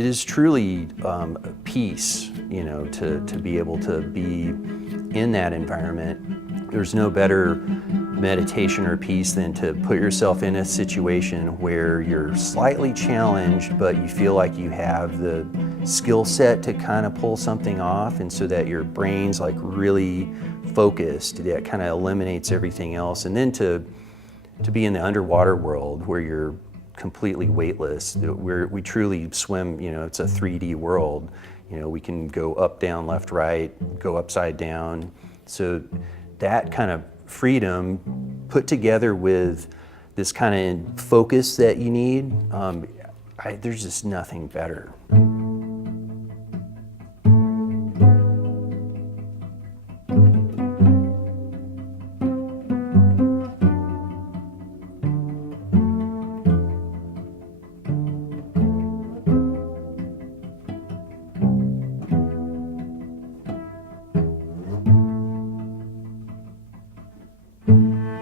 It is truly peace, to be able to be in that environment. There's no better meditation or peace than to put yourself in a situation where you're slightly challenged, but you feel like you have the skill set to kind of pull something off, and so that your brain's like really focused. That kind of eliminates everything else. And then to be in the underwater world where you're completely weightless, we truly swim, it's a 3D world. We can go up, down, left, right, go upside down. So that kind of freedom put together with this kind of focus that you need, there's just nothing better.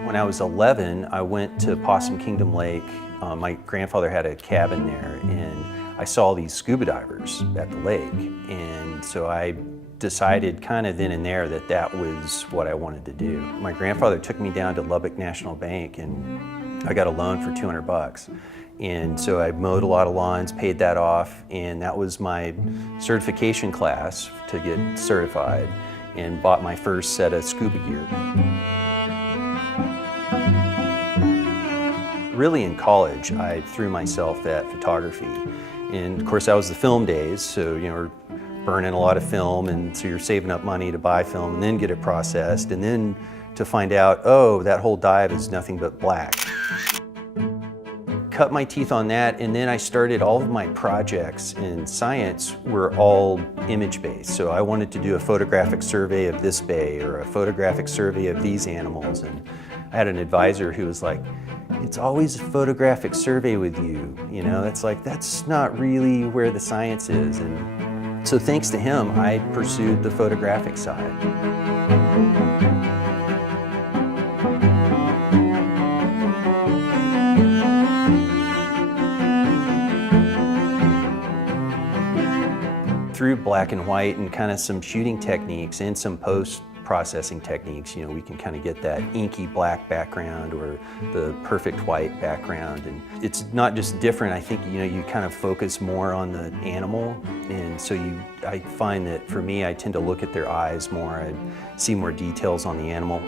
When I was 11, I went to Possum Kingdom Lake. My grandfather had a cabin there, and I saw these scuba divers at the lake. And so I decided kind of then and there that was what I wanted to do. My grandfather took me down to Lubbock National Bank, and I got a loan for $200. And so I mowed a lot of lawns, paid that off, and that was my certification class to get certified, and bought my first set of scuba gear. Really in college, I threw myself at photography. And of course that was the film days, so we're burning a lot of film, and so you're saving up money to buy film and then get it processed, and then to find out, oh, that whole dive is nothing but black. Cut my teeth on that, and then I started all of my projects in science were all image-based. So I wanted to do a photographic survey of this bay or a photographic survey of these animals, and I had an advisor who was like, it's always a photographic survey with you, it's like, that's not really where the science is. And so thanks to him, I pursued the photographic side. Through black and white and kind of some shooting techniques and some post-processing techniques, we can kind of get that inky black background or the perfect white background. And it's not just different, I think, you kind of focus more on the animal. And so I find that for me, I tend to look at their eyes more. I see more details on the animal.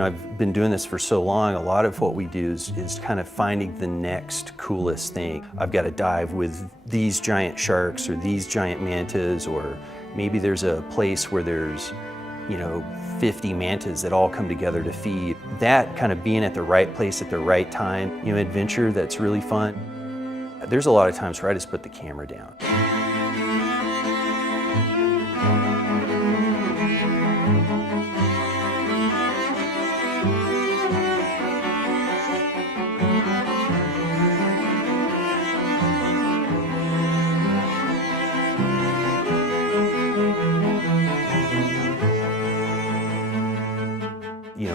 I've been doing this for so long, a lot of what we do is kind of finding the next coolest thing. I've got to dive with these giant sharks or these giant mantas, or maybe there's a place where there's 50 mantas that all come together to feed. That kind of being at the right place at the right time, adventure that's really fun. There's a lot of times where I just put the camera down.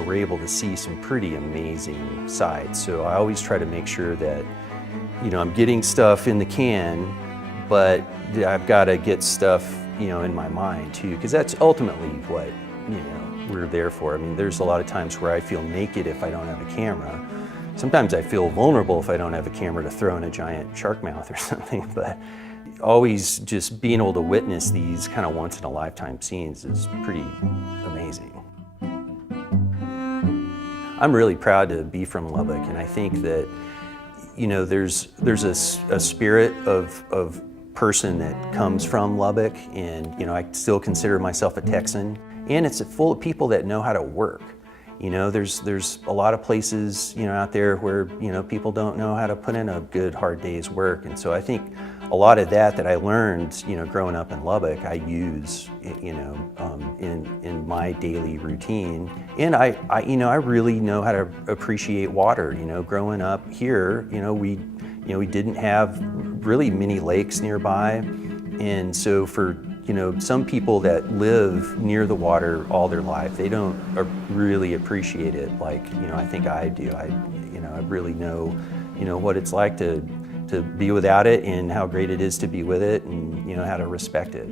We're able to see some pretty amazing sights. So I always try to make sure that, I'm getting stuff in the can, but I've got to get stuff, in my mind too, because that's ultimately what, we're there for. I mean, there's a lot of times where I feel naked if I don't have a camera. Sometimes I feel vulnerable if I don't have a camera to throw in a giant shark mouth or something, but always just being able to witness these kind of once-in-a-lifetime scenes is pretty amazing. I'm really proud to be from Lubbock, and I think that there's a spirit of person that comes from Lubbock, and I still consider myself a Texan, and it's full of people that know how to work. There's a lot of places out there where people don't know how to put in a good hard day's work, and so I think a lot of that I learned growing up in Lubbock I use in my daily routine, and I really know how to appreciate water. Growing up here, we didn't have really many lakes nearby, and so for You know, some people that live near the water all their life, they don't really appreciate it like, you know, I think I do. I really know, you know, what it's like to be without it and how great it is to be with it, and, you know, how to respect it.